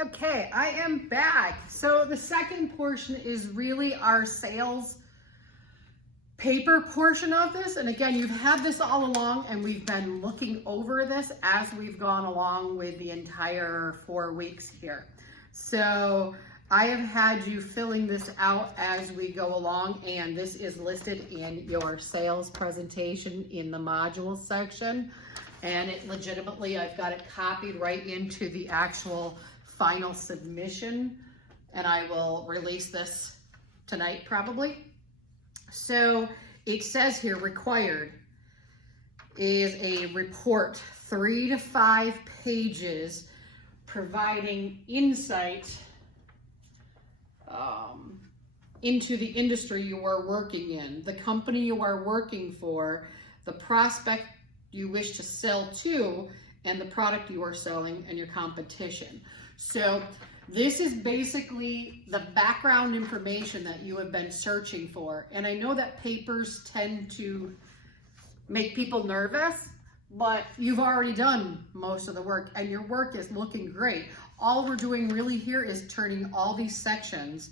Okay, I am back. So the second portion is really our sales paper portion of this. And again, you've had this all along and we've been looking over this as we've gone along with the entire 4 weeks here. So I have had you filling this out as we go along, and this is listed in your sales presentation in the modules section. And it legitimately, I've got it copied right into the actual final submission, and I will release this tonight probably. So it says here required is a report 3 to 5 pages providing insight into the industry you are working in, the company you are working for, the prospect you wish to sell to, and the product you are selling and your competition. So this is basically the background information that you have been searching for. And I know that papers tend to make people nervous, but you've already done most of the work and your work is looking great. All we're doing really here is turning all these sections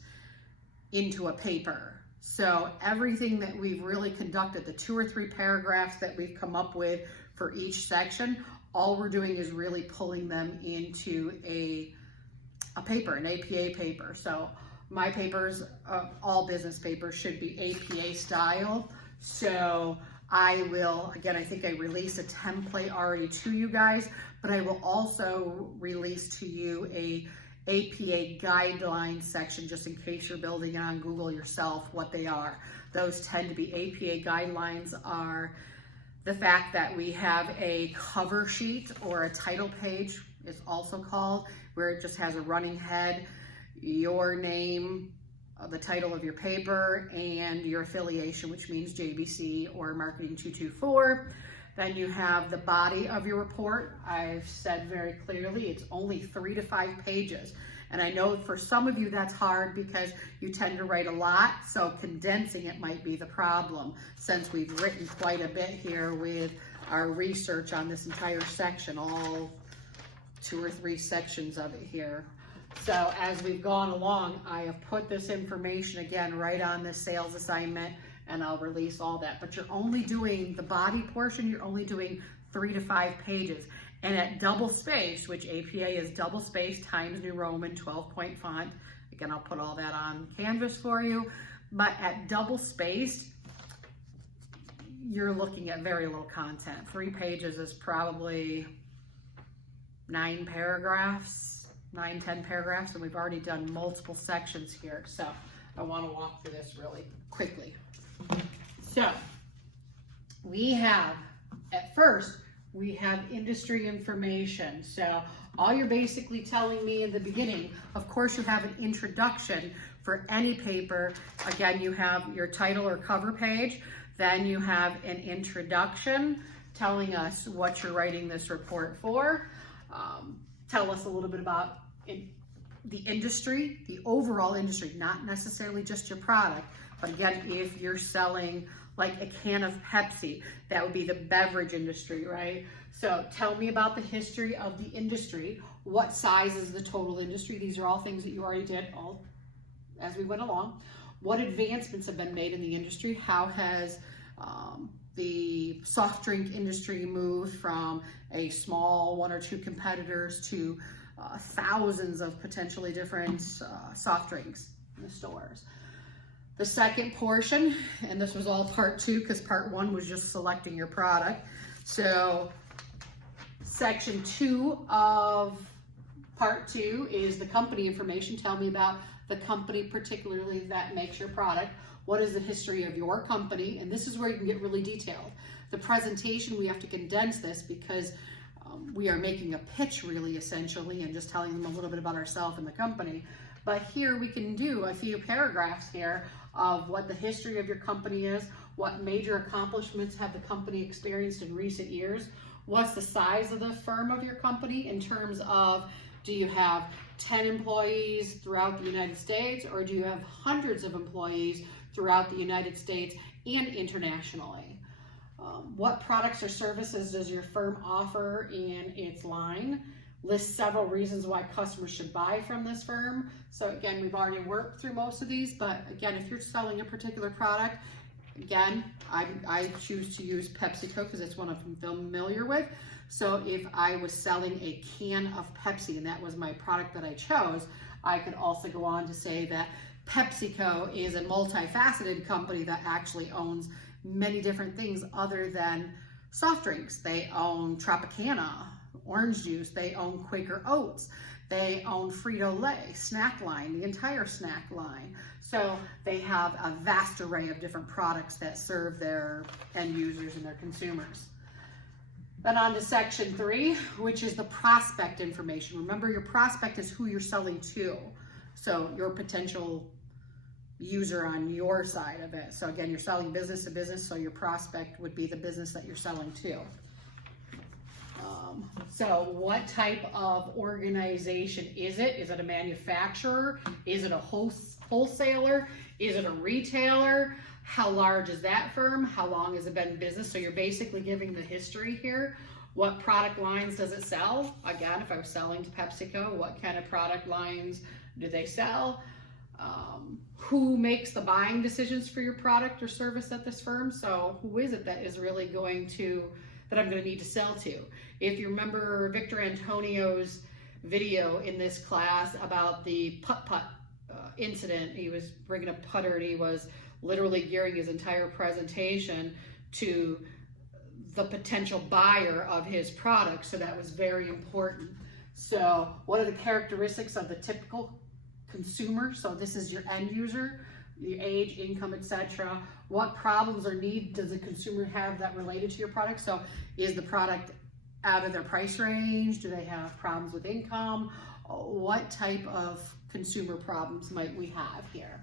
into a paper. So everything that we've really conducted, the 2 or 3 paragraphs that we've come up with for each section, all we're doing is really pulling them into a paper, an APA paper. So my papers, all business papers should be APA style. So I will, again, I think I released a template already to you guys, but I will also release to you a APA guideline section, just in case you're building it on Google yourself, what they are. Those tend to be APA guidelines are the fact that we have a cover sheet, or a title page is also called, where it just has a running head, your name, the title of your paper, and your affiliation, which means JBC or Marketing224. Then you have the body of your report. I've said very clearly it's only 3 to 5 pages. And I know for some of you that's hard because you tend to write a lot, so condensing it might be the problem, since we've written quite a bit here with our research on this entire section, all 2 or 3 sections of it here. So as we've gone along, I have put this information again right on this sales assignment, and I'll release all that. But you're only doing the body portion, you're only doing 3 to 5 pages. And at double space, which APA is double space Times New Roman 12-point font. Again, I'll put all that on Canvas for you. But at double spaced, you're looking at very little content. 3 pages is probably 9 paragraphs, 9, 10 paragraphs, and we've already done multiple sections here. So I want to walk through this really quickly. So we have, at first, we have industry information. So all you're basically telling me in the beginning, of course you have an introduction for any paper. Again, you have your title or cover page. Then you have an introduction telling us what you're writing this report for. Tell us a little bit about the industry, the overall industry, not necessarily just your product. But again, if you're selling like a can of Pepsi, that would be the beverage industry, right? So tell me about the history of the industry. What size is the total industry? These are all things that you already did all as we went along. What advancements have been made in the industry? How has the soft drink industry moved from a small 1 or 2 competitors to thousands of potentially different soft drinks in the stores? The second portion, and this was all part 2 because part 1 was just selecting your product. So section 2 of part 2 is the company information. Tell me about the company particularly that makes your product. What is the history of your company? And this is where you can get really detailed. The presentation, we have to condense this because we are making a pitch really essentially and just telling them a little bit about ourselves and the company. But here we can do a few paragraphs here of what the history of your company is, what major accomplishments have the company experienced in recent years, what's the size of the firm of your company in terms of, do you have 10 employees throughout the United States, or do you have hundreds of employees throughout the United States and internationally? What products or services does your firm offer in its line? lists several reasons why customers should buy from this firm. So again, we've already worked through most of these, but again, if you're selling a particular product, again, I choose to use PepsiCo because it's one I'm familiar with. So if I was selling a can of Pepsi and that was my product that I chose, I could also go on to say that PepsiCo is a multifaceted company that actually owns many different things other than soft drinks. They own Tropicana, orange juice, they own Quaker Oats, they own Frito-Lay, snack line, the entire snack line. So they have a vast array of different products that serve their end users and their consumers. Then on to section 3, which is the prospect information. Remember, your prospect is who you're selling to. So your potential user on your side of it. So again, you're selling business to business, so your prospect would be the business that you're selling to. So what type of organization is it? Is it a manufacturer? Is it a wholesaler? Is it a retailer? How large is that firm? How long has it been in business? So you're basically giving the history here. What product lines does it sell? Again, if I was selling to PepsiCo, what kind of product lines do they sell? Who makes the buying decisions for your product or service at this firm? So who is it that is really that I'm going to need to sell to? If you remember Victor Antonio's video in this class about the putt-putt incident, he was bringing a putter and he was literally gearing his entire presentation to the potential buyer of his product. So that was very important. So what are the characteristics of the typical consumer? So this is your end user, the age, income, etc. What problems or need does the consumer have that related to your product? So is the product out of their price range? Do they have problems with income? What type of consumer problems might we have here?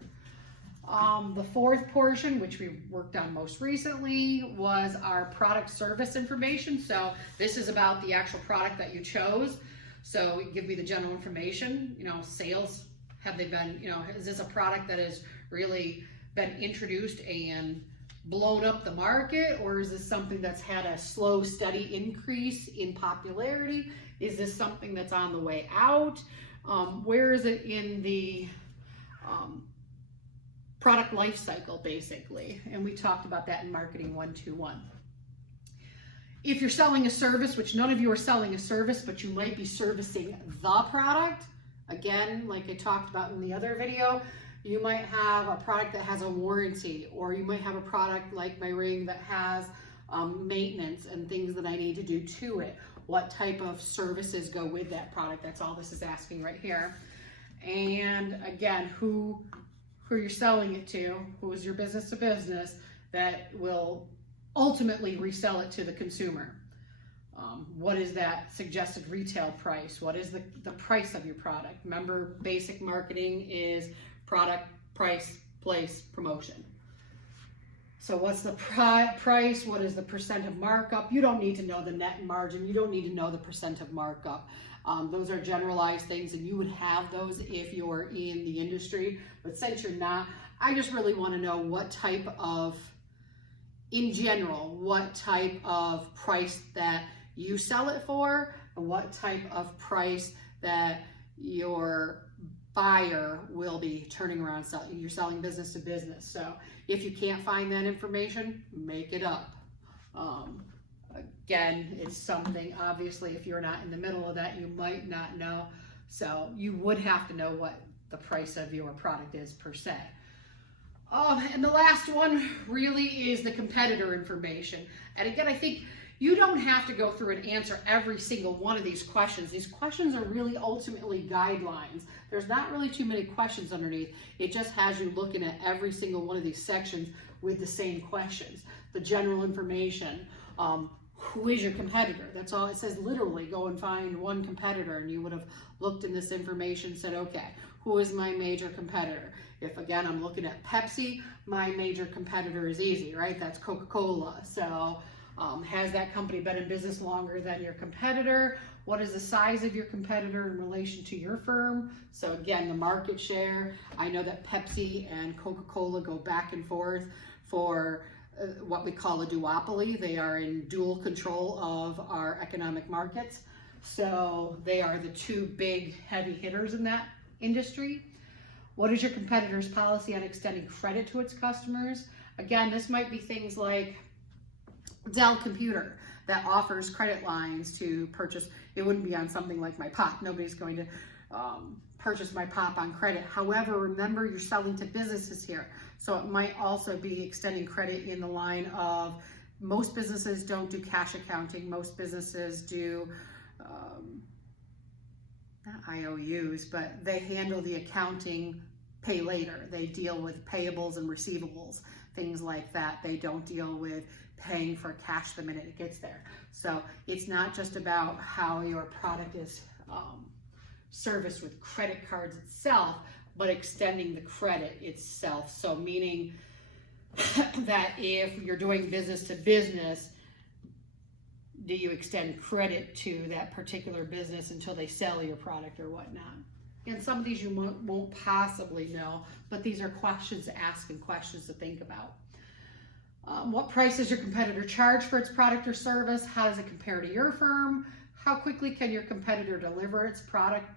The fourth portion, which we worked on most recently, was our product service information. So this is about the actual product that you chose. So it give me the general information, sales. Have they been, is this a product that has really been introduced and blown up the market, or is this something that's had a slow, steady increase in popularity? Is this something that's on the way out? Where is it in the product life cycle, basically? And we talked about that in Marketing 121. If you're selling a service, which none of you are selling a service, but you might be servicing the product, again, like I talked about in the other video, you might have a product that has a warranty, or you might have a product like my ring that has maintenance and things that I need to do to it. What type of services go with that product? That's all this is asking right here. And again, who you're selling it to, who is your business to business that will ultimately resell it to the consumer. What is that suggested retail price? What is the price of your product? Remember, basic marketing is product, price, place, promotion. So what's the price? What is the percent of markup? You don't need to know the net margin. You don't need to know the percent of markup. Those are generalized things, and you would have those if you're in the industry. But since you're not, I just really want to know what type of, in general, what type of price that you sell it for, and what type of price that your buyer will be turning around selling. You're selling business to business. So if you can't find that information, make it up. Again, it's something, obviously, if you're not in the middle of that, you might not know. So you would have to know what the price of your product is per se. And the last one really is the competitor information. And again, I think you don't have to go through and answer every single one of these questions. These questions are really ultimately guidelines. There's not really too many questions underneath. It just has you looking at every single one of these sections with the same questions. The general information, who is your competitor? That's all it says. Literally go and find one competitor, and you would have looked in this information and said, okay, who is my major competitor? If again, I'm looking at Pepsi, my major competitor is easy, right? That's Coca-Cola. So has that company been in business longer than your competitor? What is the size of your competitor in relation to your firm? So again, the market share. I know that Pepsi and Coca-Cola go back and forth for what we call a duopoly. They are in dual control of our economic markets. So they are the two big heavy hitters in that industry. What is your competitor's policy on extending credit to its customers? Again, this might be things like Dell Computer that offers credit lines to purchase. It wouldn't be on something like my pop. Nobody's going to purchase my pop on credit. However, remember you're selling to businesses here. So it might also be extending credit in the line of most businesses don't do cash accounting. Most businesses do, not IOUs, but they handle the accounting pay later. They deal with payables and receivables, things like that. They don't deal with paying for cash the minute it gets there. So it's not just about how your product is serviced with credit cards itself, but extending the credit itself. So meaning that if you're doing business to business, do you extend credit to that particular business until they sell your product or whatnot? And some of these you won't possibly know, but these are questions to ask and questions to think about. What price does your competitor charge for its product or service? How does it compare to your firm? How quickly can your competitor deliver its product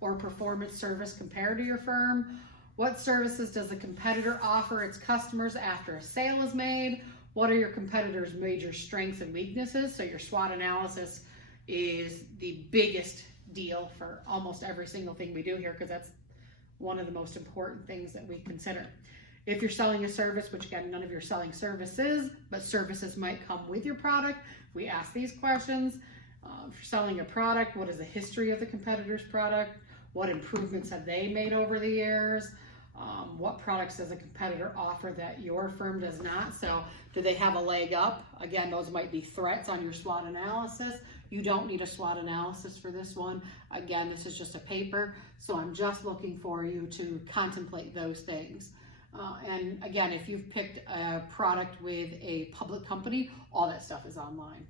or performance service compared to your firm? What services does the competitor offer its customers after a sale is made? What are your competitor's major strengths and weaknesses? So your SWOT analysis is the biggest deal for almost every single thing we do here, because that's one of the most important things that we consider. If you're selling a service, which again, none of your selling services, but services might come with your product, we ask these questions. If you're selling a product, what is the history of the competitor's product? What improvements have they made over the years? What products does a competitor offer that your firm does not? So do they have a leg up? Again, those might be threats on your SWOT analysis. You don't need a SWOT analysis for this one. Again, this is just a paper, so I'm just looking for you to contemplate those things. And again, if you've picked a product with a public company, all that stuff is online.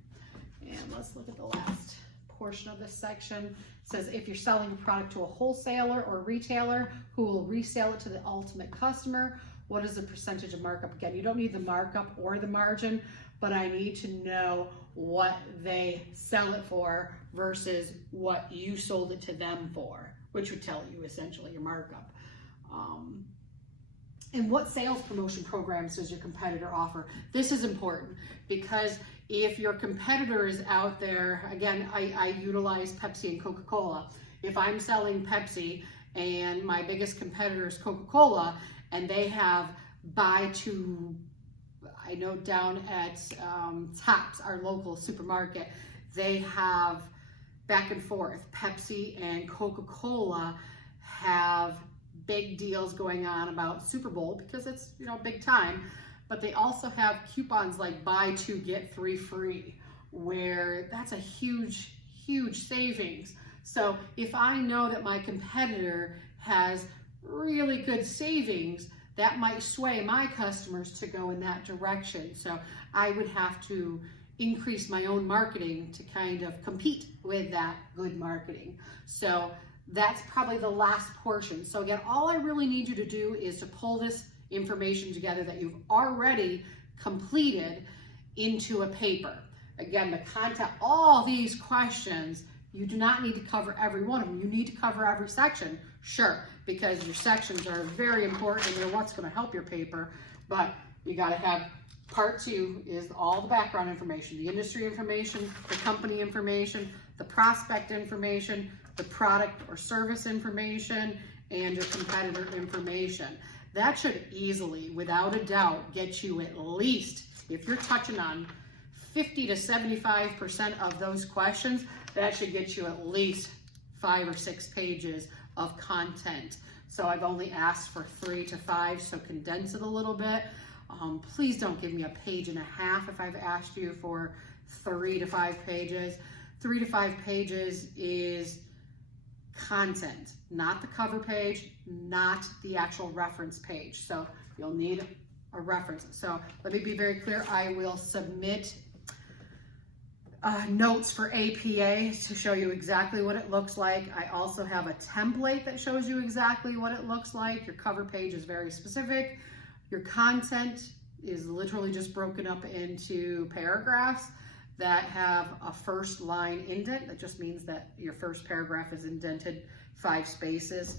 And let's look at the last portion of this section. It says if you're selling a product to a wholesaler or retailer who will resell it to the ultimate customer, what is the percentage of markup? Again, you don't need the markup or the margin, but I need to know what they sell it for versus what you sold it to them for, which would tell you essentially your markup. And what sales promotion programs does your competitor offer? This is important because if your competitor is out there, again, I utilize Pepsi and Coca-Cola. If I'm selling Pepsi and my biggest competitor is Coca-Cola and they have buy to, I know down at Tops, our local supermarket, they have back and forth. Pepsi and Coca-Cola have big deals going on about Super Bowl because it's, you know, big time, but they also have coupons like buy two get three free, where that's a huge savings. So if I know that my competitor has really good savings, that might sway my customers to go in that direction. So I would have to increase my own marketing to kind of compete with that good marketing. So that's probably the last portion. So again, all I really need you to do is to pull this information together that you've already completed into a paper. Again, the content, all these questions, you do not need to cover every one of them. You need to cover every section, sure, because your sections are very important and they're what's going to help your paper, but you got to have part 2 is all the background information, the industry information, the company information, the prospect information, the product or service information, and your competitor information. That should easily, without a doubt, get you at least, if you're touching on 50 to 75% of those questions, that should get you at least 5 or 6 pages of content. So I've only asked for 3 to 5, so condense it a little bit. Please don't give me a page and a half if I've asked you for 3 to 5 pages. 3 to 5 pages is content, not the cover page, not the actual reference page. So you'll need a reference. So let me be very clear. I will submit notes for APA to show you exactly what it looks like. I also have a template that shows you exactly what it looks like. Your cover page is very specific. Your content is literally just broken up into paragraphs. that have a first line indent. That just means that your first paragraph is indented 5 spaces.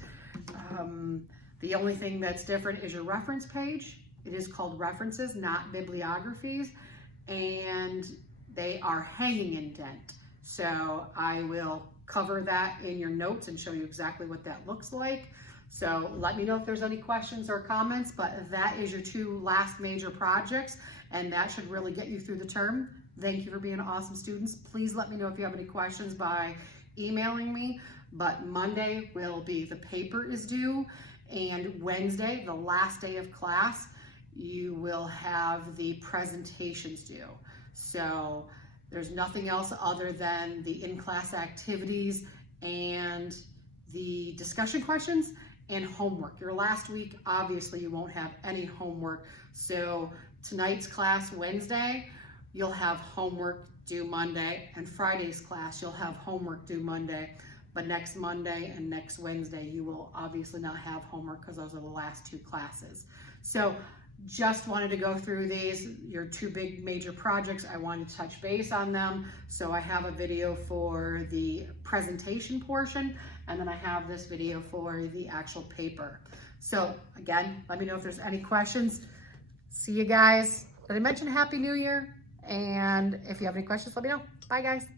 The only thing that's different is your reference page. It is called references, not bibliographies, and they are hanging indent. So I will cover that in your notes and show you exactly what that looks like. So let me know if there's any questions or comments, but that is your 2 last major projects, and that should really get you through the term. Thank you for being awesome students. Please let me know if you have any questions by emailing me, but Monday will be the paper is due, and Wednesday, the last day of class, you will have the presentations due. So there's nothing else other than the in-class activities and the discussion questions and homework. Your last week, obviously you won't have any homework. So tonight's class, Wednesday, you'll have homework due Monday, and Friday's class, you'll have homework due Monday. But next Monday and next Wednesday, you will obviously not have homework because those are the last 2 classes. So just wanted to go through these, your 2 big major projects. I wanted to touch base on them. So I have a video for the presentation portion, and then I have this video for the actual paper. So again, let me know if there's any questions. See you guys. Did I mention Happy New Year? And if you have any questions, let me know. Bye guys.